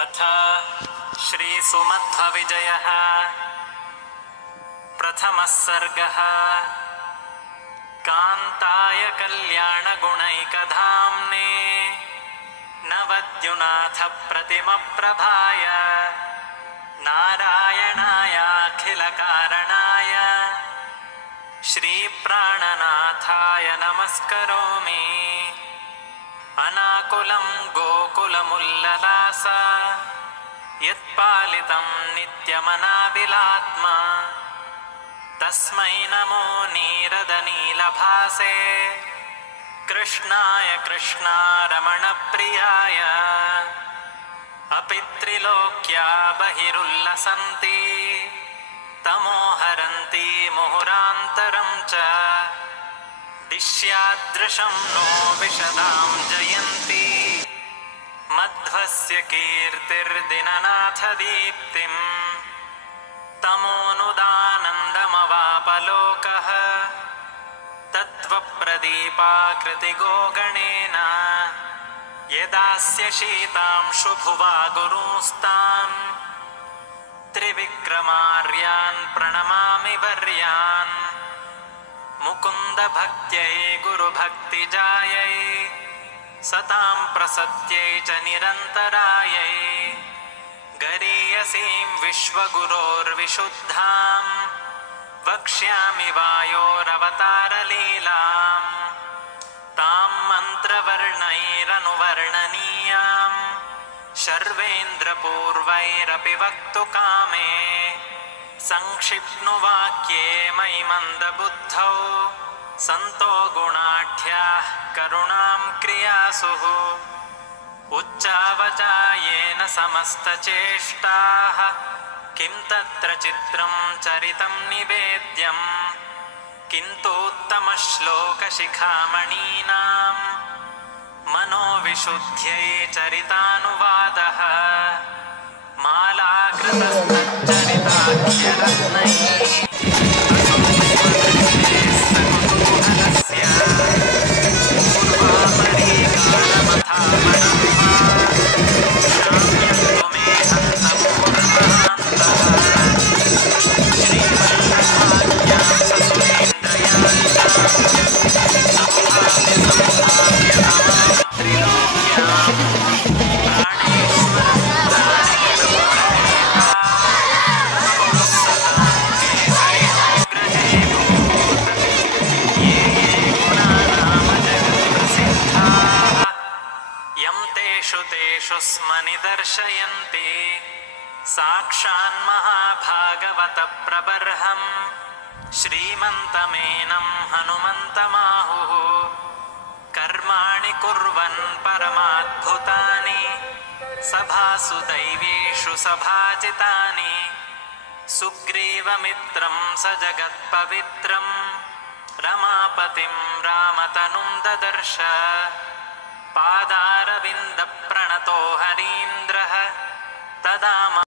अथ श्रीसुमध्वविजयः प्रथमः सर्गः। कान्ताय कल्याणगुणैकधाम्ने नवद्युनाथप्रतिमप्रभाय नारायणायाखिलकारणाय श्रीप्राणनाथाय नमस्करोमि। अनाकुलं गोकुलमुल्ललास यत्पालितं नित्यमनाविलात्मा तस्मै नमो नीरदनीलभासे कृष्णाय कृष्णारमणप्रियाय। अपि त्रिलोक्या बहिरुल्लसन्ति तमोहरन्ति मुहुरान्तरं च दिश्यादृशं नो विशदां जयन्ती मध्वस्य कीर्तिर्दिननाथदीप्तिम्। तमोनुदानन्दमवापलोकः तत्त्वप्रदीपाकृतिगो गणेन यदास्य शीतांशुभुवा गुरूस्तान् त्रिविक्रमार्यान् प्रणमामि वर्यान्। मुकुन्दभक्त्यै गुरुभक्तिजायै सतां प्रसत्यै च निरन्तरायै गरीयसीं विश्वगुरोर्विशुद्धां वक्ष्यामि वायोरवतारलीलाम्। तां मन्त्रवर्णैरनुवर्णनीयां शर्वेन्द्रपूर्वैरपि वक्तुकामे संक्षिप्नुवाक्ये मयि मन्दबुद्धौ सन्तो गुणाढ्याः करुणां क्रियासुः। उच्चावचायेन समस्तचेष्टाः किं तत्र चित्रं चरितं निवेद्यम्। किन्तूत्तमश्लोकशिखामणीनां मनोविशुद्ध्यै चरितानुवादः मालाकृतस्तच्चरिताख्यरत्नैः तेषु स्मनि दर्शयन्ति साक्षान्महाभागवतप्रबर्हं श्रीमन्तमेनं हनुमन्तमाहुः। कर्माणि कुर्वन् परमाद्भुतानि सभासु दैवेषु सभाजितानि। सुग्रीवमित्रं स जगत्पवित्रं रमापतिं रामतनुं ददर्श। पादारविन्दप्रणतो हरीन्द्रः तदा